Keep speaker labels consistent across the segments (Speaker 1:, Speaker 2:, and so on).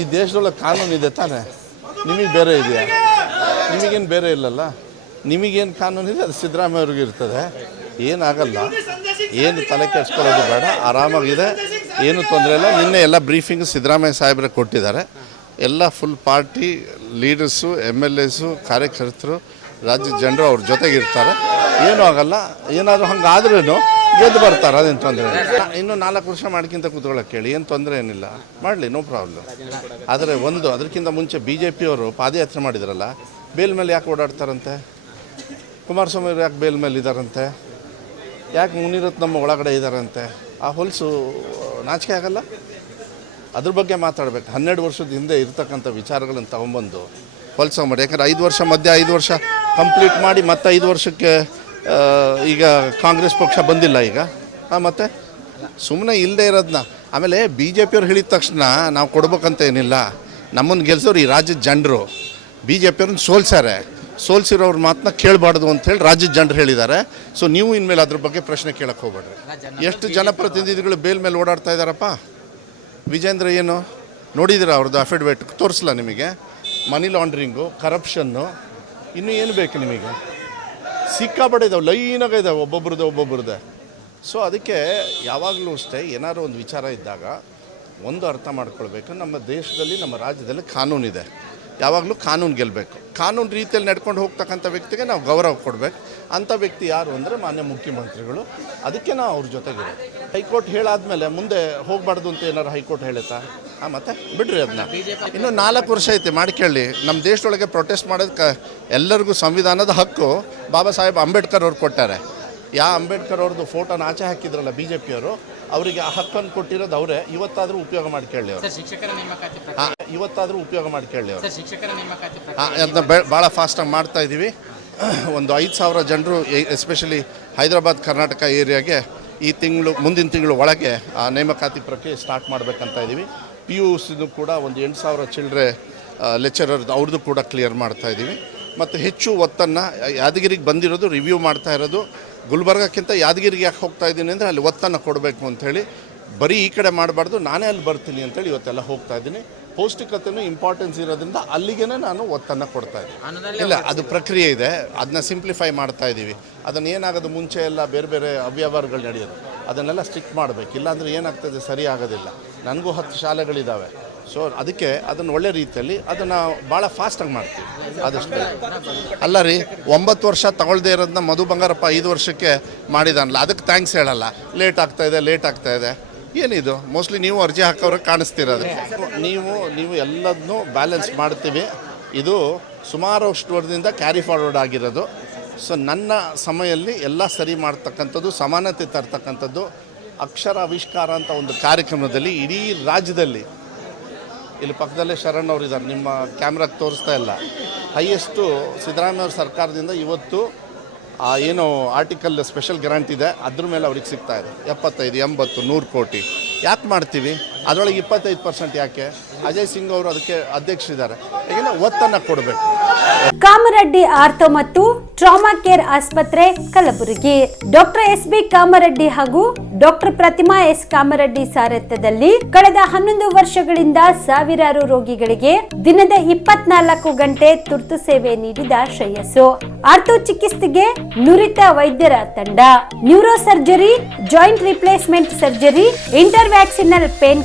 Speaker 1: ಈ ದೇಶದೊಳಗೆ ಕಾನೂನು ಇದೆ ತಾನೆ. ನಿಮಗೆ ಬೇರೆ ಇದೆಯಾ? ನಿಮಗೇನು ಬೇರೆ ಇಲ್ಲಲ್ಲ? ನಿಮಗೇನು ಕಾನೂನು ಇದೆ? ಅದು ಸಿದ್ದರಾಮಯ್ಯ ಅವ್ರಿಗೆ ಇರ್ತದೆ. ಏನಾಗಲ್ಲ. ಏನು ತಲೆ ಕೆಡಿಸ್ಕೊಳ್ಳೋದು ಬೇಡ. ಆರಾಮಾಗಿದೆ. ಏನು ತೊಂದರೆ ಇಲ್ಲ. ನಿನ್ನೆ ಎಲ್ಲ ಬ್ರೀಫಿಂಗ್ ಸಿದ್ದರಾಮಯ್ಯ ಸಾಹೇಬ್ರಿಗೆ ಕೊಟ್ಟಿದ್ದಾರೆ. ಎಲ್ಲ full party leaders M L S ಕಾರ್ಯಕರ್ತರು ರಾಜ್ಯದ ಜನರು ಅವ್ರ ಜೊತೆಗಿರ್ತಾರೆ. ಏನೂ ಆಗಲ್ಲ. ಏನಾದರೂ ಹಂಗಾದ್ರೂ ಗೆದ್ದು ಬರ್ತಾರೆ, ಅದೇನು ತೊಂದರೆ ಇನ್ನು ನಾಲ್ಕು ವರ್ಷ ಮಾಡ್ಕಿಂತ ಕೂತ್ಕೊಳ್ಳೋಕೆ ಕೇಳಿ, ಏನು ತೊಂದರೆ ಏನಿಲ್ಲ. ಮಾಡಲಿ ನೋ ಪ್ರಾಬ್ಲಮ್ ಆದರೆ ಒಂದು, ಅದಕ್ಕಿಂತ ಮುಂಚೆ ಬಿ ಜೆ ಪಿಯವರು ಪಾದಯಾತ್ರೆ ಮಾಡಿದ್ರಲ್ಲ, ಬೇಲ್ ಮೇಲೆ ಯಾಕೆ ಓಡಾಡ್ತಾರಂತೆ? ಕುಮಾರಸ್ವಾಮಿ ಅವರು ಯಾಕೆ ಬೇಲ್ ಮೇಲೆ ಇದ್ದಾರಂತೆ ಯಾಕೆ ಮುನಿರತ್ ನಮ್ಮ ಒಳಗಡೆ ಇದ್ದಾರಂತೆ ಆ ಹೊಲಸು ನಾಚಿಕೆ ಆಗಲ್ಲ? ಅದ್ರ ಬಗ್ಗೆ ಮಾತಾಡಬೇಕು. ಹನ್ನೆರಡು ವರ್ಷದ ಹಿಂದೆ ಇರತಕ್ಕಂಥ ವಿಚಾರಗಳನ್ನು ತಗೊಂಬಂದು ಹೊಲಸ ಮಾಡಿ. ಯಾಕಂದ್ರೆ ಐದು ವರ್ಷ ಮಧ್ಯೆ ಐದು ವರ್ಷ ಕಂಪ್ಲೀಟ್ ಮಾಡಿ ಮತ್ತೆ ಐದು ವರ್ಷಕ್ಕೆ ಈಗ ಕಾಂಗ್ರೆಸ್ ಪಕ್ಷ ಬಂದಿಲ್ಲ ಈಗ. ಹಾಂ ಮತ್ತೆ? ಸುಮ್ಮನೆ ಇಲ್ಲದೆ ಇರೋದನ್ನ ಆಮೇಲೆ ಬಿ ಜೆ ಪಿಯವ್ರು ಹೇಳಿದ ತಕ್ಷಣ ನಾವು ಕೊಡ್ಬೇಕಂತ ಏನಿಲ್ಲ. ನಮ್ಮನ್ನು ಗೆಲ್ಸೋರು ಈ ರಾಜ್ಯದ ಜನರು. ಬಿ ಜೆ ಪಿಯವ್ರನ್ನ ಸೋಲ್ಸಾರೆ ಸೋಲ್ಸಿರೋರ ಮಾತನ್ನ ಕೇಳಬಾರ್ದು ಅಂತೇಳಿ ರಾಜ್ಯದ ಜನರು ಹೇಳಿದ್ದಾರೆ. ಸೊ ನೀವು ಇನ್ಮೇಲೆ ಅದ್ರ ಬಗ್ಗೆ ಪ್ರಶ್ನೆ ಕೇಳಕ್ಕೆ ಹೋಗ್ಬೇಡ್ರಿ. ಎಷ್ಟು ಜನಪ್ರತಿನಿಧಿಗಳು ಬೇಲ್ ಮೇಲೆ ಓಡಾಡ್ತಾ ಇದ್ದಾರಪ್ಪ? ವಿಜೇಂದ್ರ ಏನು? ನೋಡಿದಿರ ಅವ್ರದ್ದು ಅಫಿಡವಿಟ್ ತೋರಿಸಲ್ಲ ನಿಮಗೆ? ಮನಿ ಲಾಂಡ್ರಿಂಗು ಕರಪ್ಷನ್ನು ಇನ್ನೂ ಏನು ಬೇಕು ನಿಮಗೆ? ಸಿಕ್ಕಾಪಟ್ಟೆ ಇದಾವೆ ಲೈನಾಗ ಇದಾವೆ ಒಬ್ಬೊಬ್ರದ್ದು, ಒಬ್ಬೊಬ್ರದ್ದೆ. ಸೊ ಅದಕ್ಕೆ ಯಾವಾಗಲೂ ಅಷ್ಟೇ ಏನಾದ್ರು ಒಂದು ವಿಚಾರ ಇದ್ದಾಗ ಒಂದು ಅರ್ಥ ಮಾಡ್ಕೊಳ್ಬೇಕು, ನಮ್ಮ ದೇಶದಲ್ಲಿ, ನಮ್ಮ ರಾಜ್ಯದಲ್ಲಿ ಕಾನೂನಿದೆ. ಯಾವಾಗಲೂ ಕಾನೂನು ಗೆಲ್ಲಬೇಕು ಕಾನೂನು ರೀತಿಯಲ್ಲಿ ನಡ್ಕೊಂಡು ಹೋಗ್ತಕ್ಕಂಥ ವ್ಯಕ್ತಿಗೆ ನಾವು ಗೌರವ ಕೊಡಬೇಕು. ಅಂಥ ವ್ಯಕ್ತಿ ಯಾರು ಅಂದರೆ ಮಾನ್ಯ ಮುಖ್ಯಮಂತ್ರಿಗಳು. ಅದಕ್ಕೆ ನಾವು ಅವ್ರ ಜೊತೆಗೆ ಹೈಕೋರ್ಟ್ ಹೇಳಾದ್ಮೇಲೆ ಮುಂದೆ ಹೋಗಬಾರ್ದು ಅಂತ ಏನಾರು ಹೈಕೋರ್ಟ್ ಹೇಳುತ್ತಾ? ಹಾಂ ಮತ್ತೆ ಬಿಡ್ರಿ ಅದನ್ನ ಇನ್ನು ನಾಲ್ಕು ವರ್ಷ ಐತೆ ಮಾಡ್ಕೊಳ್ಳಿ ನಮ್ಮ ದೇಶದೊಳಗೆ ಪ್ರೊಟೆಸ್ಟ್ ಮಾಡೋದಕ್ಕೆ ಎಲ್ಲರಿಗೂ ಸಂವಿಧಾನದ ಹಕ್ಕು. ಬಾಬಾ ಸಾಹೇಬ್ ಅಂಬೇಡ್ಕರ್ ಅವ್ರು ಕೊಟ್ಟಾರೆ. ಯಾ ಅಂಬೇಡ್ಕರ್ ಅವ್ರದ್ದು ಫೋಟೋನ ಆಚೆ ಹಾಕಿದ್ರಲ್ಲ ಬಿ ಜೆ ಪಿಯವರು ಅವರಿಗೆ ಆ ಹಕ್ಕನ್ನು ಕೊಟ್ಟಿರೋದು ಅವರೇ. ಇವತ್ತಾದರೂ ಉಪಯೋಗ ಮಾಡ್ಕೊಳ್ಳಿ ಅವರು.
Speaker 2: ಶಿಕ್ಷಕರ ನೇಮಕಾತಿ ಪ್ರಕ್ರಿಯೆ.
Speaker 1: ಹಾಂ ಇವತ್ತಾದರೂ ಉಪಯೋಗ ಮಾಡ್ಕೊಳ್ಳಿ ಅವರು.
Speaker 2: ಶಿಕ್ಷಕರ ನೇಮಕಾತಿ ಪ್ರಕ್ರಿಯೆ
Speaker 1: ಹಾಂ ಅದನ್ನ ಬೆ ಭಾಳ ಫಾಸ್ಟಾಗಿ ಮಾಡ್ತಾ ಇದ್ದೀವಿ ಒಂದು ಐದು ಸಾವಿರ ಜನರು ಎಸ್ಪೆಷಲಿ ಹೈದರಾಬಾದ್ ಕರ್ನಾಟಕ ಏರಿಯಾಗೆ ಈ ತಿಂಗಳು ಮುಂದಿನ ತಿಂಗಳು ಒಳಗೆ ಆ ನೇಮಕಾತಿ ಪ್ರಕ್ರಿಯೆ ಸ್ಟಾರ್ಟ್ ಮಾಡಬೇಕಂತ ಇದ್ದೀವಿ ಪಿ ಯು ಸಿದು ಕೂಡ ಒಂದು ಎಂಟು ಸಾವಿರ ಚಿಲ್ಡ್ರೆ ಲೆಕ್ಚರರ್ದು ಅವ್ರದ್ದು ಕೂಡ ಕ್ಲಿಯರ್ ಮಾಡ್ತಾ ಇದ್ದೀವಿ ಮತ್ತು ಹೆಚ್ಚು ಒತ್ತನ್ನು ಯಾದಗಿರಿಗೆ ಬಂದಿರೋದು ರಿವ್ಯೂ ಮಾಡ್ತಾ ಇರೋದು. ಗುಲ್ಬರ್ಗಕ್ಕಿಂತ ಯಾದಗಿರಿಗೆ ಯಾಕೆ ಹೋಗ್ತಾ ಇದ್ದೀನಿ ಅಂದರೆ ಅಲ್ಲಿ ಒತ್ತನ್ನು ಕೊಡಬೇಕು ಅಂಥೇಳಿ ಬರೀ ಈ ಕಡೆ ಮಾಡಬಾರ್ದು ನಾನೇ ಅಲ್ಲಿ ಬರ್ತೀನಿ ಅಂತೇಳಿ ಇವತ್ತೆಲ್ಲ ಹೋಗ್ತಾ ಇದ್ದೀನಿ. ಪೌಷ್ಟಿಕತೆಯೂ ಇಂಪಾರ್ಟೆನ್ಸ್ ಇರೋದ್ರಿಂದ ಅಲ್ಲಿಗೆ ನಾನು ಒತ್ತನ್ನು ಕೊಡ್ತಾ ಇದ್ದೀನಿ. ಇಲ್ಲ ಅದು ಪ್ರಕ್ರಿಯೆ ಇದೆ ಅದನ್ನ ಸಿಂಪ್ಲಿಫೈ ಮಾಡ್ತಾ ಇದ್ದೀವಿ. ಅದನ್ನು ಏನಾಗೋದು ಮುಂಚೆ ಎಲ್ಲ ಬೇರೆ ಬೇರೆ ಅವ್ಯವಹಾರಗಳು ನಡೆಯೋದು. ಅದನ್ನೆಲ್ಲ ಸ್ಟಿಕ್ ಮಾಡಬೇಕು. ಇಲ್ಲಾಂದರೆ ಏನಾಗ್ತದೆ? ಸರಿ ಆಗೋದಿಲ್ಲ. ನನಗೂ ಹತ್ತು ಶಾಲೆಗಳಿದ್ದಾವೆ ಸೊ ಅದಕ್ಕೆ ಅದನ್ನು ಒಳ್ಳೆ ರೀತಿಯಲ್ಲಿ ಅದನ್ನು ಭಾಳ ಫಾಸ್ಟಾಗಿ ಮಾಡ್ತೀವಿ. ಆದಷ್ಟು. ಅಲ್ಲ ರೀ, ಒಂಬತ್ತು ವರ್ಷ ತಗೊಳ್ದೇ ಇರೋದನ್ನ ಮಧು ಬಂಗಾರಪ್ಪ ಐದು ವರ್ಷಕ್ಕೆ ಮಾಡಿದಾನಲ್ಲ, ಅದಕ್ಕೆ ಥ್ಯಾಂಕ್ಸ್ ಹೇಳಲ್ಲ. ಲೇಟ್ ಆಗ್ತಾ ಇದೆ ಲೇಟ್ ಆಗ್ತಾ ಇದೆ. ಏನಿದು? ಮೋಸ್ಟ್ಲಿ ನೀವು ಅರ್ಜಿ ಹಾಕೋರಿಗೆ ಕಾಣಿಸ್ತಿರೋದು. ನೀವು ನೀವು ಎಲ್ಲದನ್ನೂ ಬ್ಯಾಲೆನ್ಸ್ ಮಾಡ್ತೀವಿ. ಇದು ಸುಮಾರು ಅಷ್ಟು ವರ್ಷದಿಂದ ಕ್ಯಾರಿ ಫಾರ್ವರ್ಡ್ ಆಗಿರೋದು. ಸೊ ನನ್ನ ಸಮಯಲ್ಲಿ ಎಲ್ಲ ಸರಿ ಮಾಡ್ತಕ್ಕಂಥದ್ದು, ಸಮಾನತೆ ತರ್ತಕ್ಕಂಥದ್ದು, ಅಕ್ಷರ ಆವಿಷ್ಕಾರ ಅಂತ ಒಂದು ಕಾರ್ಯಕ್ರಮದಲ್ಲಿ ಇಡೀ ರಾಜ್ಯದಲ್ಲಿ ಇಲ್ಲಿ ಪಕ್ಕದಲ್ಲೇ ಶರಣ್ ಅವರು ಇದ್ದಾರೆ ನಿಮ್ಮ ಕ್ಯಾಮ್ರಾಗೆ ತೋರಿಸ್ತಾ ಇಲ್ಲ. ಹೈಯೆಸ್ಟು ಸಿದ್ದರಾಮಯ್ಯ ಅವ್ರ ಸರ್ಕಾರದಿಂದ ಇವತ್ತು ಏನು ಆರ್ಟಿಕಲ್ ಸ್ಪೆಷಲ್ ಗ್ರಾಂಟ್ ಇದೆ, ಅದ್ರ ಮೇಲೆ ಅವ್ರಿಗೆ ಸಿಗ್ತಾ ಇದೆ. ಎಪ್ಪತ್ತೈದು, ಎಂಬತ್ತು, ನೂರು ಕೋಟಿ. ಯಾಕೆ ಮಾಡ್ತೀವಿ? ಅದರೊಳಗೆ ಇಪ್ಪತ್ತೈದು ಪರ್ಸೆಂಟ್ ಯಾಕೆ? ಅಜಯ್ ಸಿಂಗ್ ಅವರು ಅದಕ್ಕೆ ಅಧ್ಯಕ್ಷರಿದ್ದಾರೆ. ಈಗಿನ ಒತ್ತನ್ನು ಕೊಡಬೇಕು.
Speaker 3: ಕಾಮರೆಡ್ಡಿ ಆರ್ಥೋ ಮತ್ತು ಟ್ರಾಮಾ ಕೇರ್ ಆಸ್ಪತ್ರೆ Kalaburagi. Doctor S B Kamareddy ಹಾಗೂ ಡಾಕ್ಟರ್ ಪ್ರತಿಮಾ ಎಸ್ ಕಾಮರೆಡ್ಡಿ ಸಾರಥ್ಯದಲ್ಲಿ ಕಳೆದ ಹನ್ನೊಂದು ವರ್ಷಗಳಿಂದ ಸಾವಿರಾರು ರೋಗಿಗಳಿಗೆ ದಿನದ ಇಪ್ಪತ್ನಾಲ್ಕು ಗಂಟೆ ತುರ್ತು ಸೇವೆ ನೀಡಿದ ಶ್ರೇಯಸ್ಸು. ಆರ್ಥೋ ಚಿಕಿತ್ಸೆಗೆ ನುರಿತ ವೈದ್ಯರ ತಂಡ. Neuro surgery, joint replacement surgery interventional pain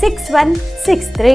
Speaker 3: six one six three